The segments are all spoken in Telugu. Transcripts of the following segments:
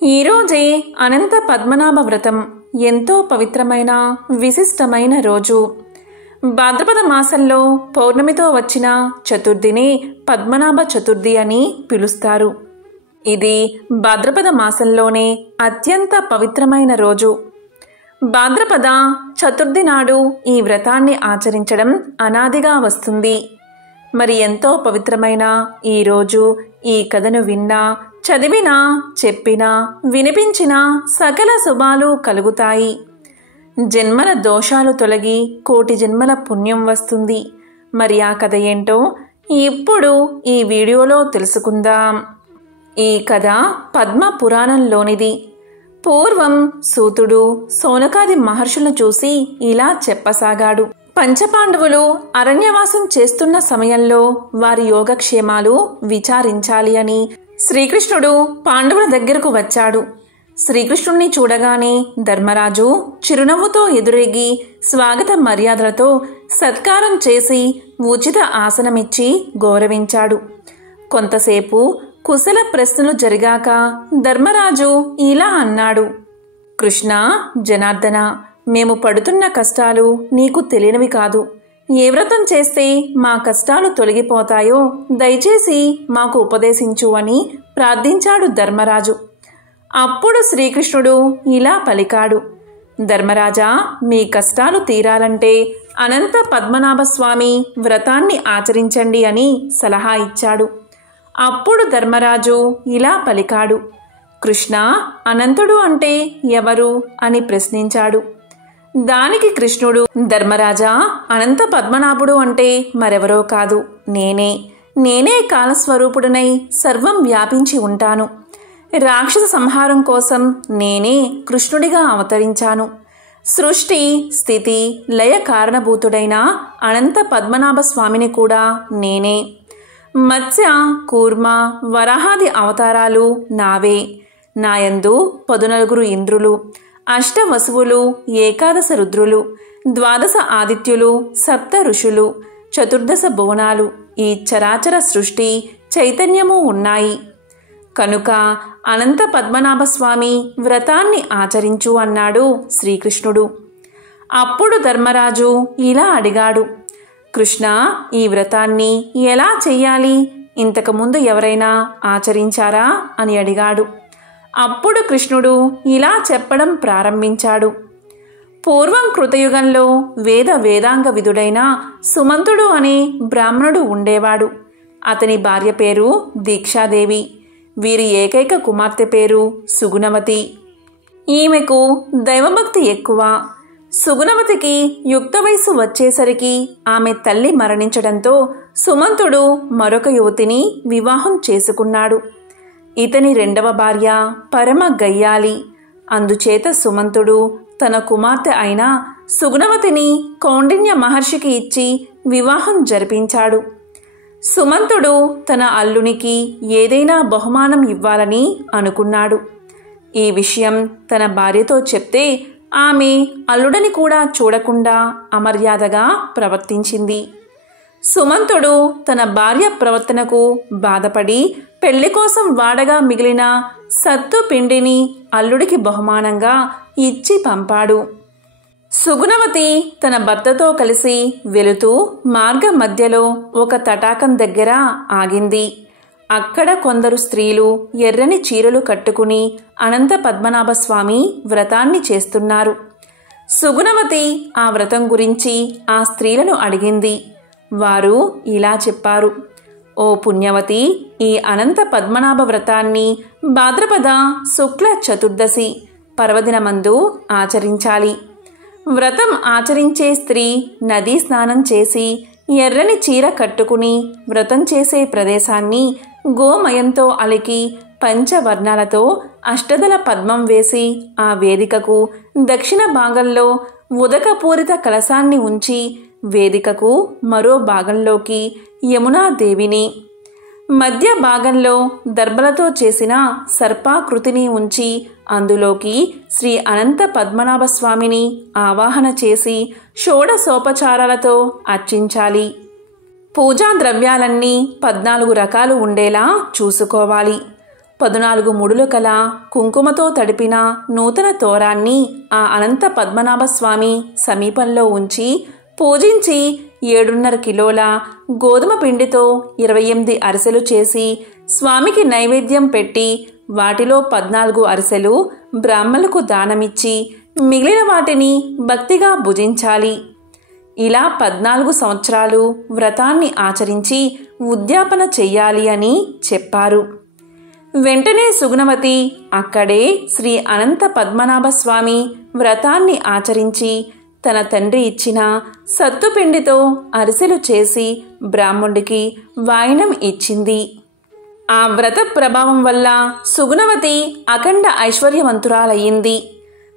ఈరోజే అనంత పద్మనాభ వ్రతం ఎంతో పవిత్రమైన విశిష్టమైన రోజు. భాద్రపద మాసంలో పౌర్ణమితో వచ్చిన చతుర్థిని పద్మనాభ చతుర్థి అని పిలుస్తారు. ఇది భాద్రపద మాసంలోనే అత్యంత పవిత్రమైన రోజు. భాద్రపద చతుర్థి నాడు ఈ వ్రతాన్ని ఆచరించడం అనాదిగా వస్తుంది. మరి ఎంతో పవిత్రమైన ఈరోజు ఈ కథను విన్నా, చదివినా, చెప్పినా, వినిపించినా సకల శుభాలు కలుగుతాయి. జన్మల దోషాలు తొలగి కోటి జన్మల పుణ్యం వస్తుంది. మరి ఆ కథ ఏంటో ఇప్పుడు ఈ వీడియోలో తెలుసుకుందాం. ఈ కథ పద్మ పురాణంలోనిది. పూర్వం సూతుడు సౌనకాది మహర్షులను చూసి ఇలా చెప్పసాగాడు. పంచపాండవులు అరణ్యవాసం చేస్తున్న సమయంలో వారి యోగక్షేమాలు విచారించాలి అని శ్రీకృష్ణుడు పాండవుల దగ్గరకు వచ్చాడు. శ్రీకృష్ణుణ్ణి చూడగానే ధర్మరాజు చిరునవ్వుతో ఎదురేగి స్వాగత మర్యాదలతో సత్కారం చేసి ఉచిత ఆసనమిచ్చి గౌరవించాడు. కొంతసేపు కుశల ప్రశ్నలు జరిగాక ధర్మరాజు ఇలా అన్నాడు. కృష్ణ, జనార్దన, మేము పడుతున్న కష్టాలు నీకు తెలియనివి కాదు. ఏ వ్రతం చేస్తే మా కష్టాలు తొలగిపోతాయో దయచేసి మాకు ఉపదేశించు అని ప్రార్థించాడు ధర్మరాజు. అప్పుడు శ్రీకృష్ణుడు ఇలా పలికాడు. ధర్మరాజా, మీ కష్టాలు తీరాలంటే అనంత పద్మనాభ స్వామి వ్రతాన్ని ఆచరించండి అని సలహా ఇచ్చాడు. అప్పుడు ధర్మరాజు ఇలా పలికాడు. కృష్ణ, అనంతుడు అంటే ఎవరు అని ప్రశ్నించాడు. దానికి కృష్ణుడు, ధర్మరాజా, అనంత పద్మనాభుడు అంటే మరెవరో కాదు, నేనే కాలస్వరూపుడనై సర్వం వ్యాపించి ఉంటాను. రాక్షస సంహారం కోసం నేనే కృష్ణుడిగా అవతరించాను. సృష్టి, స్థితి, లయ కారణభూతుడైన అనంత పద్మనాభ స్వామిని కూడా నేనే. మత్స్య, కూర్మ, వరాహాది అవతారాలు నావే. నాయందు 14 ఇంద్రులు, 8 వసువులు, 11 రుద్రులు, 12 ఆదిత్యులు, 7 ఋషులు, 14 భువనాలు, ఈ చరాచర సృష్టి చైతన్యము ఉన్నాయి. కనుక అనంత పద్మనాభ స్వామి వ్రతాన్ని ఆచరించు అన్నాడు శ్రీకృష్ణుడు. అప్పుడు ధర్మరాజు ఇలా అడిగాడు. కృష్ణ, ఈ వ్రతాన్ని ఎలా చెయ్యాలి? ఇంతకుముందు ఎవరైనా ఆచరించారా అని అడిగాడు. అప్పుడు కృష్ణుడు ఇలా చెప్పడం ప్రారంభించాడు. పూర్వం కృతయుగంలో వేదాంగ విదుడైన సుమంతుడు అనే బ్రాహ్మణుడు ఉండేవాడు. అతని భార్య పేరు దీక్షాదేవి. వీరి ఏకైక కుమార్తె పేరు సుగుణవతి. ఈమెకు దైవభక్తి ఎక్కువ. సుగుణవతికి యుక్త వయసు వచ్చేసరికి ఆమె తల్లి మరణించడంతో సుమంతుడు మరొక యువతిని వివాహం చేసుకున్నాడు. ఇతని 2వ భార్య పరమ గయ్యాలి. అందుచేత సుమంతుడు తన కుమార్తె అయిన సుగుణవతిని కౌండిన్య మహర్షికి ఇచ్చి వివాహం జరిపించాడు. సుమంతుడు తన అల్లునికి ఏదైనా బహుమానం ఇవ్వాలని అనుకున్నాడు. ఈ విషయం తన భార్యతో చెప్తే ఆమె అల్లుడని కూడా చూడకుండా అమర్యాదగా ప్రవర్తించింది. సుమంతుడు తన భార్య ప్రవర్తనకు బాధపడి పెళ్లి కోసం వాడగా మిగిలిన సత్తు పిండిని అల్లుడికి బహుమానంగా ఇచ్చి పంపాడు. సుగుణవతి తన భర్తతో కలిసి వెళుతూ మార్గ మధ్యలో ఒక తటాకం దగ్గర ఆగింది. అక్కడ కొందరు స్త్రీలు ఎర్రని చీరలు కట్టుకుని అనంత పద్మనాభ స్వామి వ్రతాన్ని చేస్తున్నారు. సుగుణవతి ఆ వ్రతం గురించి ఆ స్త్రీలను అడిగింది. వారు ఇలా చెప్పారు. ఓ పుణ్యవతి, ఈ అనంత పద్మనాభ వ్రతాన్ని భాద్రపద శుక్ల చతుర్దశి పర్వదినమందు ఆచరించాలి. వ్రతం ఆచరించే స్త్రీ నదీ స్నానం చేసి ఎర్రని చీర కట్టుకుని వ్రతం చేసే ప్రదేశాన్ని గోమయంతో అలికి పంచవర్ణాలతో అష్టదళ పద్మం వేసి ఆ వేదికకు దక్షిణ భాగంలో ఉదకపూరిత కలశాన్ని ఉంచి వేదికకు మరో భాగంలోకి యమునాదేవిని, మధ్య భాగంలో దర్భలతో చేసిన సర్పాకృతిని ఉంచి అందులోకి శ్రీ అనంత పద్మనాభ స్వామిని ఆవాహన చేసి షోడశోపచారాలతో అర్చించాలి. పూజా ద్రవ్యాలన్నీ 14 రకాలు ఉండేలా చూసుకోవాలి. 14 ముడులు కల కుంకుమతో తడిపిన నూతన తోరాన్ని ఆ అనంత పద్మనాభస్వామి సమీపంలో ఉంచి పూజించి 7.5 కిలోల గోధుమ పిండితో 28 అరిసెలు చేసి స్వామికి నైవేద్యం పెట్టి వాటిలో 14 అరిసెలు బ్రాహ్మణులకు దానమిచ్చి మిగిలిన వాటిని భక్తిగా భుజించాలి. ఇలా 14 సంవత్సరాలు వ్రతాన్ని ఆచరించి ఉద్యాపన చెయ్యాలి అని చెప్పారు. వెంటనే సుగుణవతి అక్కడే శ్రీ అనంత పద్మనాభస్వామి వ్రతాన్ని ఆచరించి తన తండ్రి ఇచ్చిన సత్తుపిండితో అరిసెలు చేసి బ్రాహ్మణుడికి వాయినం ఇచ్చింది. ఆ వ్రత ప్రభావం వల్ల సుగుణవతి అఖండ ఐశ్వర్యవంతురాలయ్యింది.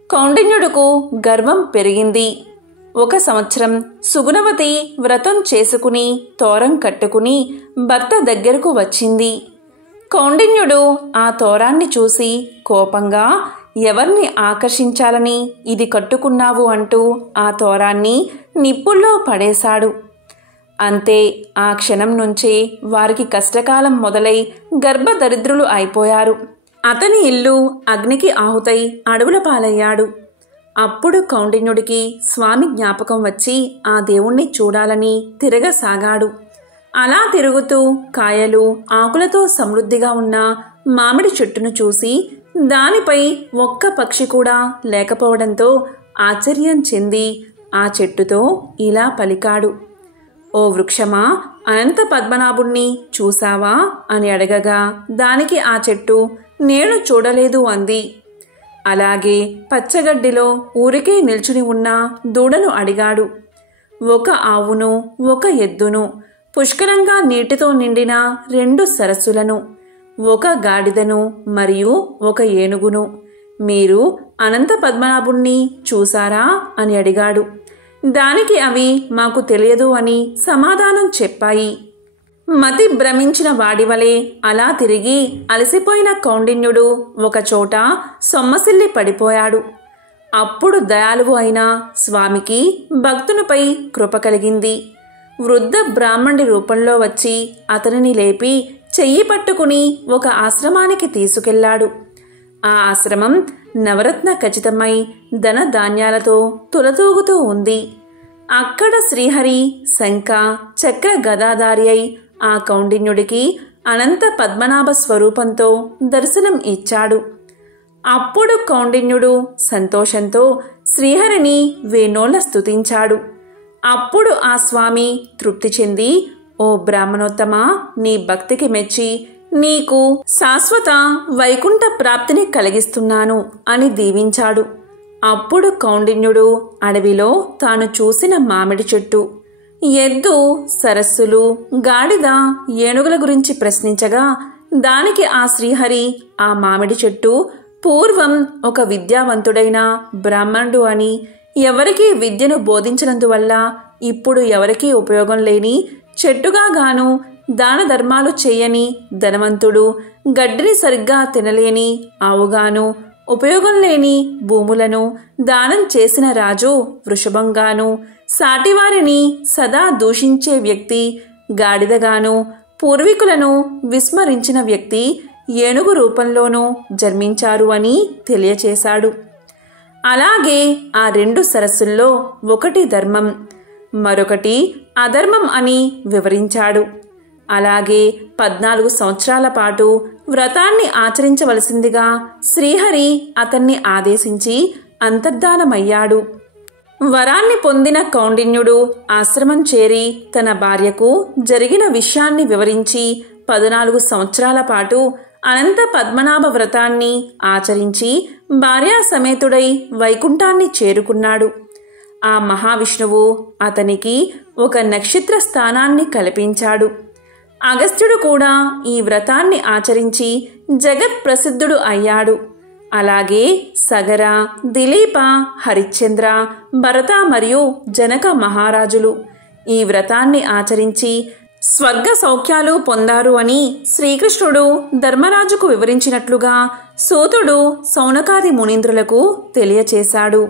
కౌండిన్యుడుకు గర్వం పెరిగింది. ఒక సంవత్సరం సుగుణవతి వ్రతం చేసుకుని తోరం కట్టుకుని భర్త దగ్గరకు వచ్చింది. కౌండిన్యుడు ఆ తోరాన్ని చూసి కోపంగా ఎవర్ని ఆకర్షించాలని ఇది కట్టుకున్నావు అంటూ ఆ తోరాన్ని నిప్పుల్లో పడేశాడు. అంతే, ఆ క్షణం నుంచే వారికి కష్టకాలం మొదలై గర్భదరిద్రులు అయిపోయారు. అతని ఇల్లు అగ్నికి ఆహుతై అడవుల పాలయ్యాడు. అప్పుడు కౌండిన్యుడికి స్వామి జ్ఞాపకం వచ్చి ఆ దేవుణ్ణి చూడాలని తిరగసాగాడు. అలా తిరుగుతూ కాయలు ఆకులతో సమృద్ధిగా ఉన్న మామిడి చెట్టును చూసి దానిపై ఒక్క పక్షి కూడా లేకపోవడంతో ఆశ్చర్యం చెంది ఆ చెట్టుతో ఇలా పలికాడు: ఓ వృక్షమా, అనంత పద్మనాభుణ్ణి చూసావా అని అడగగా దానికి ఆ చెట్టు నేను చూడలేదు అంది. అలాగే పచ్చగడ్డిలో ఊరికే నిల్చుని ఉన్న దూడను అడిగాడు. ఒక ఆవును, ఒక ఎద్దును, పుష్కలంగా నీటితో నిండిన 2 సరస్సులను, ఒక గాడిదను మరియు ఒక ఏనుగును మీరు అనంత పద్మనాభుణ్ణి చూసారా అని అడిగాడు. దానికి అవి మాకు తెలియదు అని సమాధానం చెప్పాయి. మతి భ్రమించిన వాడివలే అలా తిరిగి అలసిపోయిన కౌండిన్యుడు ఒకచోట సొమ్మసిల్లి పడిపోయాడు. అప్పుడు దయాళువు అయిన స్వామికి భక్తునిపై కృప కలిగింది. వృద్ధ బ్రాహ్మణుడి రూపంలో వచ్చి అతనిని లేపి చెయ్యి పట్టుకుని ఒక ఆశ్రమానికి తీసుకెళ్లాడు. ఆ ఆశ్రమం నవరత్న ఖచ్చితమై ధన ధాన్యాలతో తులతూగుతూ ఉంది. అక్కడ శ్రీహరి శంఖ చక్ర గదాధారి అయి ఆ కౌండిన్యుడికి అనంత పద్మనాభ స్వరూపంతో దర్శనం ఇచ్చాడు. అప్పుడు కౌండిన్యుడు సంతోషంతో శ్రీహరిని వేణోళ్ల స్తుతించాడు. అప్పుడు ఆ స్వామి తృప్తి చెంది, ఓ బ్రాహ్మణోత్తమా, నీ భక్తికి మెచ్చి నీకు శాశ్వత వైకుంఠ ప్రాప్తిని కలిగిస్తున్నాను అని దీవించాడు. అప్పుడు కౌండిన్యుడు అడవిలో తాను చూసిన మామిడి చెట్టు, ఎద్దు, సరస్సులు, గాడిద, ఏనుగుల గురించి ప్రశ్నించగా దానికి ఆ శ్రీహరి ఆ మామిడి చెట్టు పూర్వం ఒక విద్యావంతుడైన బ్రాహ్మణుడు అని, ఎవరికీ విద్యను బోధించినందువల్ల ఇప్పుడు ఎవరికీ ఉపయోగం లేని చెట్టుగా గాను, దాన ధర్మాలు చేయని ధనవంతుడు, గడ్డిని సరిగ్గా తినలేని ఆవుగాను, ఉపయోగం లేని భూములను దానం చేసిన రాజు వృషభంగాను, సాటివారిని సదా దూషించే వ్యక్తి గాడిదగాను, పూర్వీకులను విస్మరించిన వ్యక్తి ఏనుగు రూపంలోనూ జన్మించారు అని తెలియచేశాడు. అలాగే ఆ 2 సరస్సుల్లో ఒకటి ధర్మం, మరొకటి అధర్మం అని వివరించాడు. అలాగే 14 సంవత్సరాల పాటు వ్రతాన్ని ఆచరించవలసిందిగా శ్రీహరి అతన్ని ఆదేశించి అంతర్ధానమయ్యాడు. వరాన్ని పొందిన కౌండిన్యుడు ఆశ్రమం చేరి తన భార్యకు జరిగిన విషయాన్ని వివరించి 14 సంవత్సరాల పాటు అనంత పద్మనాభ వ్రతాన్ని ఆచరించి భార్యా సమేతుడై వైకుంఠాన్ని చేరుకున్నాడు. ఆ మహావిష్ణువు అతనికి ఒక నక్షత్ర స్థానాన్ని కల్పించాడు. అగస్త్యుడు కూడా ఈ వ్రతాన్ని ఆచరించి జగత్ ప్రసిద్ధుడు అయ్యాడు. అలాగే సగర, దిలీప, హరిశ్చంద్ర, భరత మరియు జనక మహారాజులు ఈ వ్రతాన్ని ఆచరించి స్వర్గ సౌఖ్యాలు పొందారు అని శ్రీకృష్ణుడు ధర్మరాజుకు వివరించినట్లుగా సూతుడు సౌనకాది మునీంద్రులకు తెలియచేశాడు.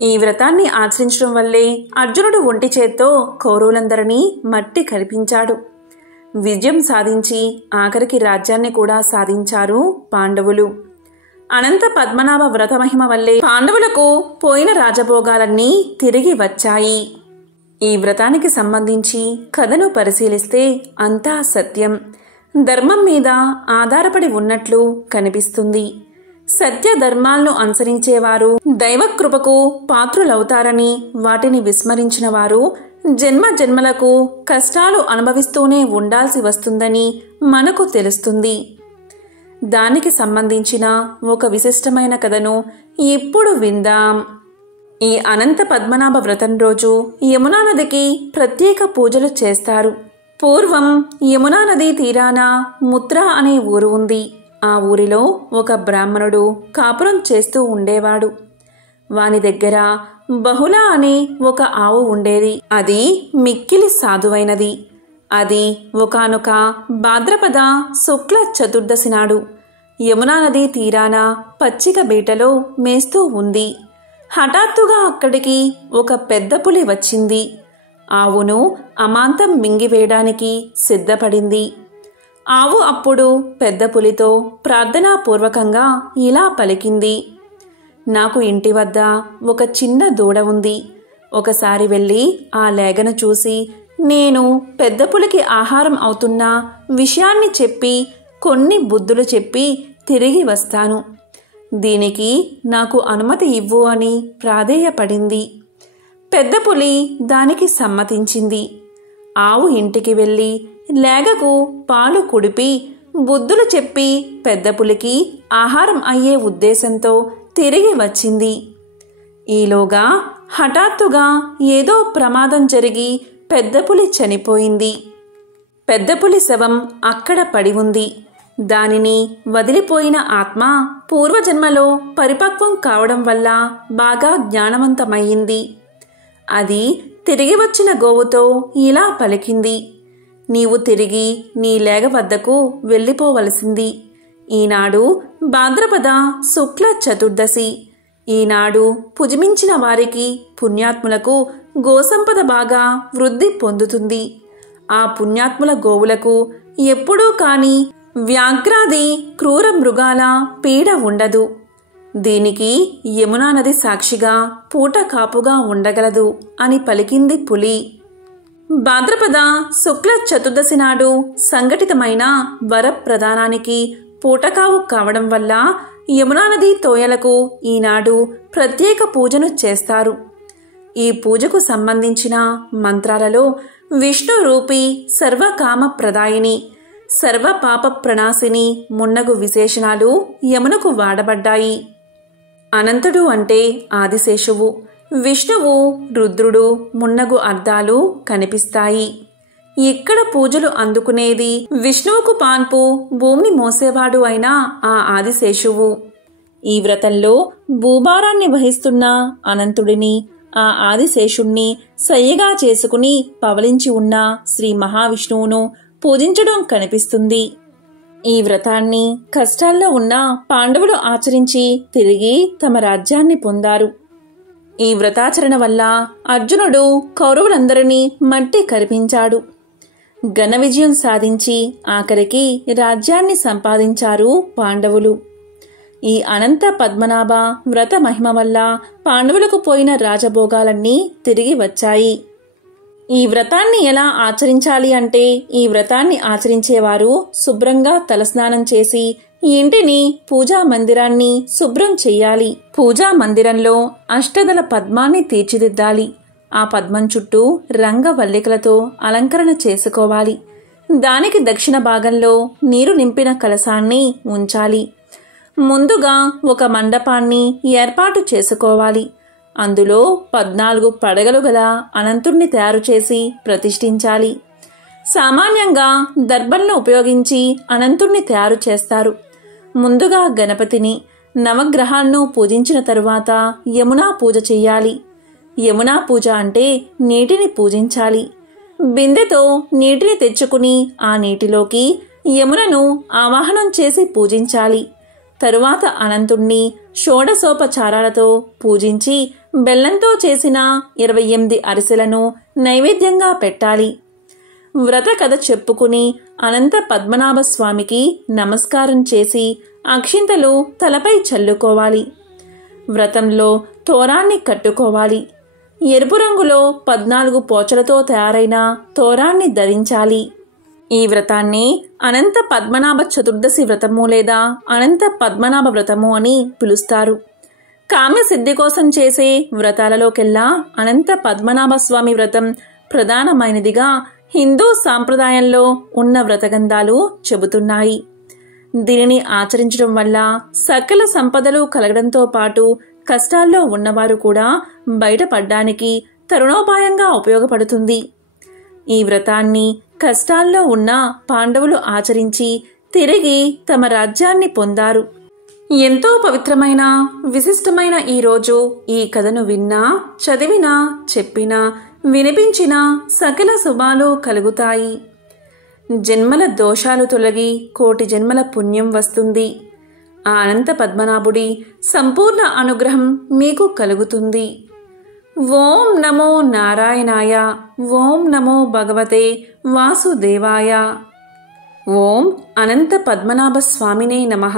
ఈ వ్రతాన్ని ఆచరించడం వల్లే అర్జునుడు ఒంటి చేత్తో కౌరవులందరినీ మట్టి కరిపించాడు. విజయం సాధించి ఆఖరికి రాజ్యాన్ని కూడా సాధించారు పాండవులు. అనంత పద్మనాభ వ్రత మహిమ వల్లే పాండవులకు పోయిన రాజభోగాలన్నీ తిరిగి వచ్చాయి. ఈ వ్రతానికి సంబంధించి కథను పరిశీలిస్తే అంతా సత్యం, ధర్మం మీద ఆధారపడి ఉన్నట్లు కనిపిస్తుంది. సత్య ధర్మాలను అనుసరించేవారు దైవకృపకు పాత్రులవుతారని, వాటిని విస్మరించిన వారు జన్మ జన్మలకు కష్టాలు అనుభవిస్తూనే ఉండాల్సి వస్తుందని మనకు తెలుస్తుంది. దానికి సంబంధించిన ఒక విశిష్టమైన కథను ఇప్పుడు విందాం. ఈ అనంత పద్మనాభ వ్రతం రోజు యమునా నదికి ప్రత్యేక పూజలు చేస్తారు. పూర్వం యమునా నదీ తీరాన ముత్రా అనే ఊరు ఉంది. ఆ ఊరిలో ఒక బ్రాహ్మణుడు కాపురం చేస్తూ ఉండేవాడు. వాని దగ్గర బహుళ అనే ఒక ఆవు ఉండేది. అది మిక్కిలి సాధువైనది. అది ఒకానొక భాద్రపద శుక్ల చతుర్దశి నాడు యమునా నదీ తీరాన పచ్చిక బీటలో మేస్తూ ఉంది. హఠాత్తుగా అక్కడికి ఒక పెద్ద పులి వచ్చింది. ఆవును అమాంతం మింగివేయడానికి సిద్ధపడింది. ఆవు అప్పుడు పెద్ద పులితో ప్రార్థనాపూర్వకంగా ఇలా పలికింది: నాకు ఇంటి వద్ద ఒక చిన్న దూడ ఉంది. ఒకసారి వెళ్ళి ఆ లేగను చూసి నేను పెద్ద పులికి ఆహారం అవుతున్న విషయాన్ని చెప్పి కొన్ని బుద్ధులు చెప్పి తిరిగి వస్తాను. దీనికి నాకు అనుమతి ఇవ్వు అని ప్రాధేయపడింది. పెద్ద పులి దానికి సమ్మతించింది. ఆవు ఇంటికి వెళ్ళి లేగకు పాలు కుడిపి బుద్ధులు చెప్పి పెద్ద పులికి ఆహారం అయ్యే ఉద్దేశంతో తిరిగి వచ్చింది. ఈలోగా హఠాత్తుగా ఏదో ప్రమాదం జరిగి పెద్ద పులి చనిపోయింది. పెద్ద పులి శవం అక్కడ పడి ఉంది. దానిని వదిలిపోయిన ఆత్మ పూర్వజన్మలో పరిపక్వం కావడం వల్ల బాగా జ్ఞానవంతమయ్యింది. అది తిరిగి వచ్చిన గోవుతో ఇలా పలికింది: నీవు తిరిగి నీ లేగ వద్దకు వెళ్ళిపోవలసింది. ఈనాడు భాద్రపద శుక్ల చతుర్దశి. ఈనాడు పుజిమించిన వారికి పుణ్యాత్ములకు గోసంపద బాగా వృద్ధి పొందుతుంది. ఆ పుణ్యాత్ముల గోవులకు ఎప్పుడూ కాని వ్యాఘ్రాది క్రూర మృగాల పీడ ఉండదు. దీనికి యమునా నది సాక్షిగా పూట కాపుగా ఉండగలదు అని పలికింది పులి. భాద్రపద శుక్ల చతుర్దశి నాడు సంఘటితమైన వరప్రదానానికి పూటకావు కావడం వల్ల యమునా నది తోయలకు ఈనాడు ప్రత్యేక పూజను చేస్తారు. ఈ పూజకు సంబంధించిన మంత్రాలలో విష్ణు రూపి సర్వకామ ప్రదాయిని, సర్వ పాప ప్రణాశిని మున్నగు విశేషణాలు యమునకు వాడబడ్డాయి. అనంతుడు అంటే ఆదిశేషువు, విష్ణువు రుద్రుడు మున్నగు అర్థాలు కనిపిస్తాయి. ఇక్కడ పూజలు అందుకునేది విష్ణువుకు పాన్పు భూమిని మోసేవాడు అయిన ఆ ఆదిశేషువు. ఈ వ్రతంలో భూభారాన్ని వహిస్తున్న అనంతుడిని, ఆ ఆదిశేషుణ్ణి సయ్యగా చేసుకుని పవలించి ఉన్న శ్రీ మహావిష్ణువును పూజించడం కనిపిస్తుంది. ఈ వ్రతాన్ని కష్టాల్లో ఉన్న పాండవులు ఆచరించి తిరిగి తమ రాజ్యాన్ని పొందారు. ఈ వ్రతాచరణ వల్ల అర్జునుడు కౌరవులందరినీ మట్టి కరిపించాడు. ఘన విజయం సాధించి ఆఖరికి రాజ్యాన్ని సంపాదించారు పాండవులు. ఈ అనంత పద్మనాభ వ్రత మహిమ వల్ల పాండవులకు పోయిన రాజభోగాలన్నీ తిరిగి వచ్చాయి. ఈ వ్రతాన్ని ఎలా ఆచరించాలి అంటే, ఈ వ్రతాన్ని ఆచరించేవారు శుభ్రంగా తలస్నానం చేసి ఇంటిని, పూజా మందిరాన్ని శుభ్రం చెయ్యాలి. పూజా మందిరంలో అష్టదళ పద్మాన్ని తీర్చిదిద్దాలి. ఆ పద్మం చుట్టూ రంగవల్లికలతో అలంకరణ చేసుకోవాలి. దానికి దక్షిణ భాగంలో నీరు నింపిన కలశాన్ని ఉంచాలి. ముందుగా ఒక మండపాన్ని ఏర్పాటు చేసుకోవాలి. అందులో 14 పడగలు గల అనంతుణ్ణి తయారు చేసి ప్రతిష్ఠించాలి. సామాన్యంగా దర్భలను ఉపయోగించి అనంతుణ్ణి తయారు చేస్తారు. ముందుగా గణపతిని, నవగ్రహాలను పూజించిన తరువాత యమునా పూజ చెయ్యాలి. యమునా పూజ అంటే నీటిని పూజించాలి. బిందెతో నీటిని తెచ్చుకుని ఆ నీటిలోకి యమునను ఆవాహనం చేసి పూజించాలి. తరువాత అనంతుణ్ణి షోడశోపచారాలతో పూజించి బెల్లంతో చేసిన 28 అరిసెలను నైవేద్యంగా పెట్టాలి. వ్రత కథ చెప్పుకుని అనంత పద్మనాభ స్వామికి నమస్కారం చేసి అక్షింతలు తలపై చల్లుకోవాలి. వ్రతంలో తోరాన్ని కట్టుకోవాలి. ఎరుపు రంగులో 14 పోచలతో తయారైన తోరాన్ని ధరించాలి. ఈ వ్రతాన్ని అనంత పద్మనాభ చతుర్దశి వ్రతము లేదా అనంత పద్మనాభ వ్రతము అని పిలుస్తారు. కామ్య సిద్ధి కోసం చేసే వ్రతాలలోకెల్లా అనంత పద్మనాభ స్వామి వ్రతం ప్రధానమైనదిగా హిందూ సాంప్రదాయంలో ఉన్న వ్రతగంధాలు చెబుతున్నాయి. దీనిని ఆచరించడం వల్ల సకల సంపదలు కలగడంతో పాటు కష్టాల్లో ఉన్నవారు కూడా బయటపడ్డానికి తరుణోపాయంగా ఉపయోగపడుతుంది. ఈ వ్రతాన్ని కష్టాల్లో ఉన్న పాండవులు ఆచరించి తిరిగి తమ రాజ్యాన్ని పొందారు. ఎంతో పవిత్రమైన విశిష్టమైన ఈ రోజు ఈ కథను విన్నా, చదివినా, చెప్పినా, వినిపించినా సకల శుభాలు కలుగుతాయి. జన్మల దోషాలు తొలగి కోటి జన్మల పుణ్యం వస్తుంది. ఆ అనంత పద్మనాభుడి సంపూర్ణ అనుగ్రహం మీకు కలుగుతుంది. ఓం నమో నారాయణాయ. ఓం నమో భగవతే వాసుదేవాయ. ఓం అనంత పద్మనాభ స్వామినే నమః.